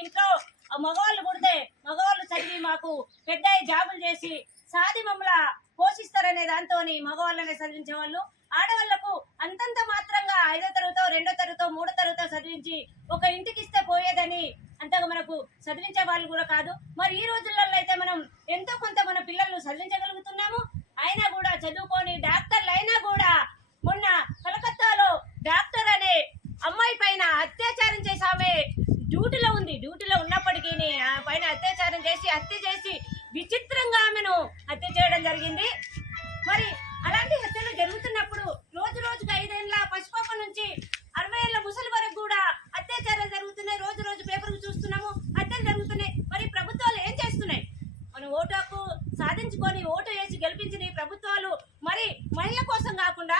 ఇంట్లో మగవాళ్ళు పుడితే మగవాళ్ళు చదివి మాకు పెద్ద జాబులు చేసి సాది మమ్మల పోషిస్తారనే దాంతో మగవాళ్ళనే చదివించే వాళ్ళు. ఆడవాళ్ళకు అంతంత మాత్రంగా ఐదో తరగతో రెండో తరగతో మూడో తరగతో చదివించి ఒక ఇంటికి ఇస్తే పోయేదని అంతగా మనకు చదివించే వాళ్ళు కూడా కాదు. మరి ఈ రోజులలో అయితే మనం ఎంతో కొంత మన పిల్లలను చదివించగలుగుతున్నాము? అత్యాచారం చేసి ఆమె డ్యూటీలో ఉంది. డ్యూటీలో ఉన్నప్పటికీ ఆ పైన అత్యాచారం చేసి హత్య చేసి విచిత్రంగా ఆమెను హత్య చేయడం జరిగింది. మరి అలాంటి హత్యలు జరుగుతున్నప్పుడు రోజు రోజుకు ఐదేళ్ళ పసిపాప నుంచి అరవై ఏళ్ళ ముసలి వరకు కూడా అత్యాచారాలు జరుగుతున్నాయి. రోజు రోజు పేపర్లు చూస్తున్నాము. హత్యలు జరుగుతున్నాయి. మరి ప్రభుత్వాలు ఏం చేస్తున్నాయి? మనం ఓటు హక్కు సాధించుకొని ఓటు వేసి గెలిపించిన ప్రభుత్వాలు మరి మహిళల కోసం కాకుండా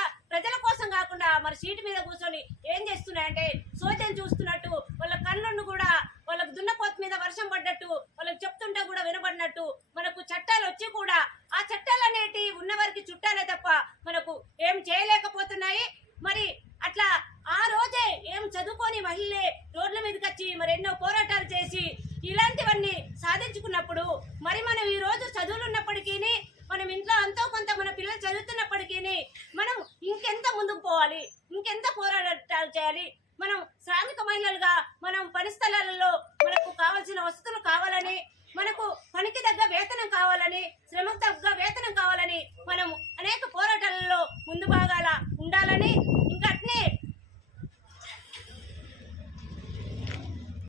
మరి సీటు మీద కూర్చొని ఏం చేస్తున్నాయంటే సోచం చూస్తున్నట్టు వాళ్ళ కళ్ళను కూడా వాళ్ళకు దున్నపోత మీద వర్షం పడ్డట్టు వాళ్ళకి చెప్తుంటే కూడా వినబడినట్టు మనకు చట్టాలు వచ్చి కూడా ఆ చట్టాలు అనేటివి ఉన్నవారికి చుట్టాలే తప్ప మనకు పోవాలి. ఇంకెంత పోరాటాలు చేయాలి? మనం శ్రామిక మహిళలుగా మనం పని స్థలాలలో మనకు కావాల్సిన వసతులు కావాలని మనకు పనికి తగ్గ వేతనం కావాలని శ్రమకు తగ్గ వేతనం కావాలని మనం అనేక పోరాటాలలో ముందు భాగాలు